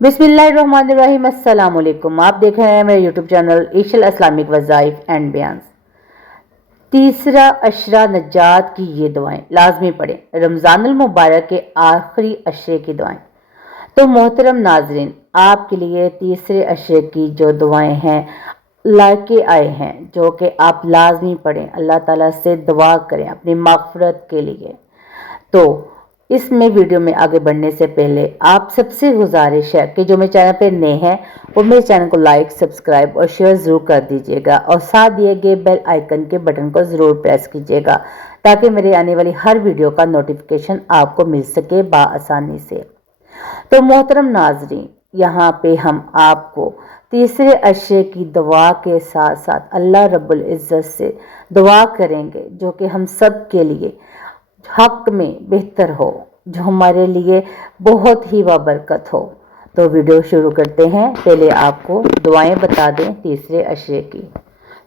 बिस्मिल्लाहिर्रहमानिर्रहीम। अस्सलाम वालेकुम। आप देख रहे हैं मेरे यूट्यूब चैनल ईशल इस्लामिक वज़ाइफ एंड बयान। तीसरा अशरा नजात की ये दुआएं लाजमी पढ़ें। रमज़ानुल मुबारक के आखिरी अशरे की दुआएं। तो मोहतरम नाजरीन, आपके लिए तीसरे अशरे की जो दुआएं हैं लाके आए हैं, जो कि आप लाजमी पढ़ें, अल्लाह ताला से दुआ करें अपनी मग़फ़िरत के लिए। तो इसमें वीडियो में आगे बढ़ने से पहले आप सबसे गुजारिश है कि जो मेरे चैनल पे नए हैं वो मेरे चैनल को लाइक, सब्सक्राइब और शेयर ज़रूर कर दीजिएगा और साथ दिए गए बेल आइकन के बटन को ज़रूर प्रेस कीजिएगा ताकि मेरे आने वाली हर वीडियो का नोटिफिकेशन आपको मिल सके आसानी से। तो मोहतरम नाजरीन, यहाँ पे हम आपको तीसरे अशरे की दुआ के साथ साथ अल्लाह रब्बुल इज़्ज़त से दुआ करेंगे जो कि हम सब के लिए हक में बेहतर हो, जो हमारे लिए बहुत ही बाबरकत हो। तो वीडियो शुरू करते हैं। पहले आपको दुआएं बता दें तीसरे अशरे की।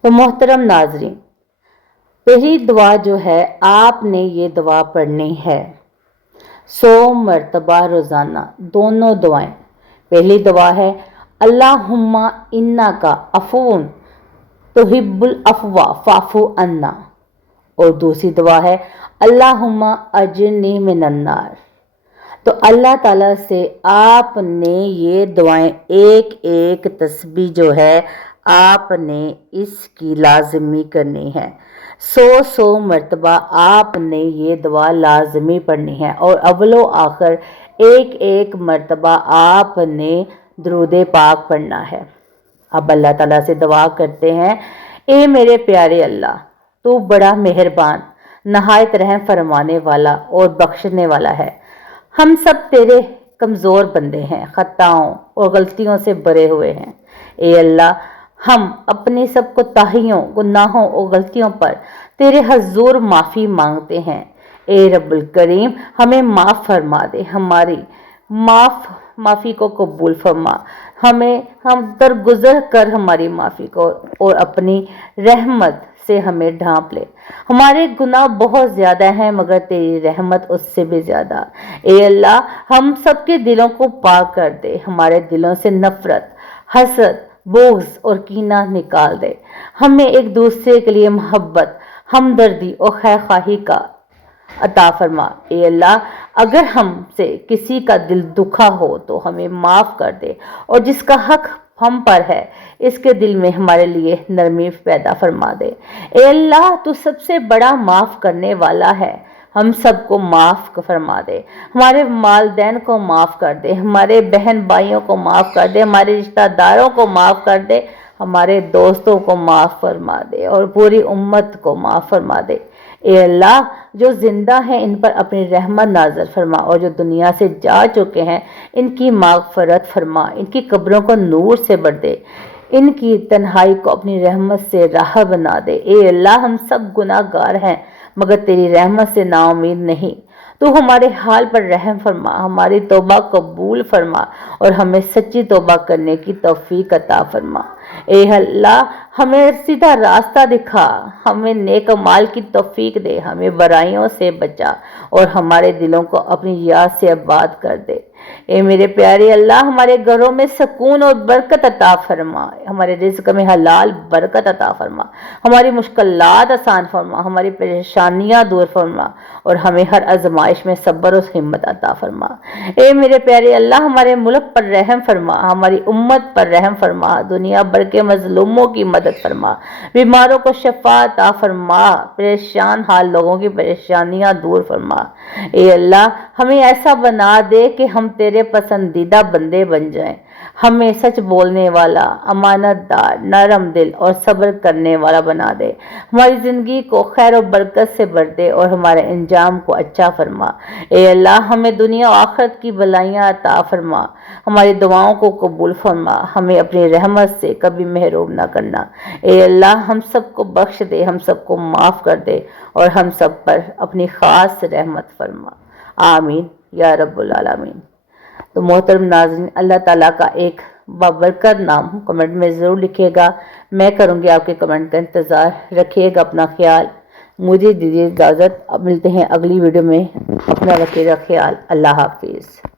तो मोहतरम नाजरीन, पहली दुआ जो है आपने ये दुआ पढ़नी है 100 मरतबा रोज़ाना। दोनों दुआएं, पहली दुआ है अल्लाहुम्मा इन्ना का अफून तुहिब्बुल अफ़वा फ़ाफ़ु अन्ना, और दूसरी दुआ है अल्लाहुम्मा अजरनी मिनन्नार। तो अल्लाह ताला से आपने ये दुआएं एक एक तस्बीह जो है आपने इसकी लाजमी करनी है। 100 मरतबा आपने ये दुआ लाजमी पढ़नी है और अव्वलो आखिर एक एक मरतबा आपने दुरूद पाक पढ़ना है। अब अल्लाह ताला से दुआ करते हैं, ए मेरे प्यारे अल्लाह, तू बड़ा मेहरबान, नहायत रहम फरमाने वाला और बख्शने वाला है। हम सब तेरे कमज़ोर बंदे हैं, ख़ताओं और गलतियों से भरे हुए हैं। ए अल्लाह, हम अपनी सब कोताहियों, गुनाहों और गलतियों पर तेरे हजूर माफ़ी मांगते हैं। ए रब्बुल करीम, हमें माफ़ फरमा दे, हमारी माफ़ी को कबूल फरमा, हम दरगुजर कर हमारी माफ़ी को और अपनी रहमत से हमें ढांप ले। हमारे गुनाह बहुत ज़्यादा हैं मगर तेरी रहमत उससे भी ज़्यादा। ए अल्लाह, हम सबके दिलों को पाक कर दे, हमारे दिलों से नफ़रत, हसद, बोझ और कीना निकाल दे। हमें एक दूसरे के लिए मोहब्बत, हमदर्दी और खैरख्वाही का अता फरमा। ए अल्लाह, अगर हमसे किसी का दिल दुखा हो तो हमें माफ़ कर दे और जिसका हक हम पर है इसके दिल में हमारे लिए नरमी पैदा फरमा दे। ए अल्लाह, तू सबसे बड़ा माफ़ करने वाला है, हम सबको माफ़ फरमा दे। हमारे वालिदैन को माफ़ कर दे, हमारे बहन भाइयों को माफ़ कर दे, हमारे रिश्तेदारों को माफ़ कर दे, हमारे दोस्तों को माफ़ फरमा दे और पूरी उम्मत को माफ़ फरमा दे। ए अल्लाह, जो जिंदा हैं इन पर अपनी रहमत नाज़िल फरमा और जो दुनिया से जा चुके हैं इनकी माग़फ़रत फरमा, इनकी कब्रों को नूर से भर दे, इनकी तन्हाई को अपनी रहमत से राह बना दे। ए अल्लाह, हम सब गुनाहगार हैं मगर तेरी रहमत से नाउमीद नहीं। तू हमारे हाल पर रहम फरमा, हमारी तौबा कबूल फरमा और हमें सच्ची तौबा करने की तौफीक अता फरमा। ए अल्लाह, हमें सीधा रास्ता दिखा, हमें नेक माल की तौफीक दे, हमें बुराइयों से बचा और हमारे दिलों को अपनी याद से आबाद कर दे। ए मेरे प्यारे अल्लाह, हमारे घरों में सुकून और बरकत अता फरमा, हमारे रिज़्क़ में हलाल बरकत अता फरमा, हमारी मुश्किलात आसान फरमा, हमारी परेशानियां दूर फरमा और हमें हर आजमाइश में सब्र और हिम्मत अता फरमा। ए मेरे प्यारे अल्लाह, हमारे मुल्क पर रहम फरमा, हमारी उम्मत पर रहम फरमा, दुनिया भर के मजलूमों की मदद फरमा, बीमारों को शफा अता फरमा, परेशान हाल लोगों की परेशानियां दूर फरमा। ए अल्लाह, हमें ऐसा बना दे कि हम तेरे पसंदीदा बंदे बन जाएं, हमें सच बोलने वाला, अमानतदार, नरम दिल और सब्र करने वाला बना दे, हमारी ज़िंदगी को खैर और बरकत से भर दे और हमारे अंजाम को अच्छा फरमा। ए अल्लाह, हमें दुनिया और आखिरत की भलाइयाँ अता फरमा, हमारी दुआओं को कबूल फरमा, हमें अपनी रहमत से कभी महरूम ना करना। ए अल्लाह, हम सबको बख्श दे, हम सबको माफ़ कर दे और हम सब पर अपनी ख़ास रहमत फरमा। आमीन या रब्बुल आलमीन। तो मोहतरम नाज़रीन, अल्लाह ताला का एक बाबरकत नाम कमेंट में ज़रूर लिखिएगा। मैं करूँगी आपके कमेंट का इंतज़ार। रखिएगा अपना ख्याल, मुझे दीजिए इजाज़त। अब मिलते हैं अगली वीडियो में। अपना रखिएगा ख्याल। अल्लाह हाफिज़।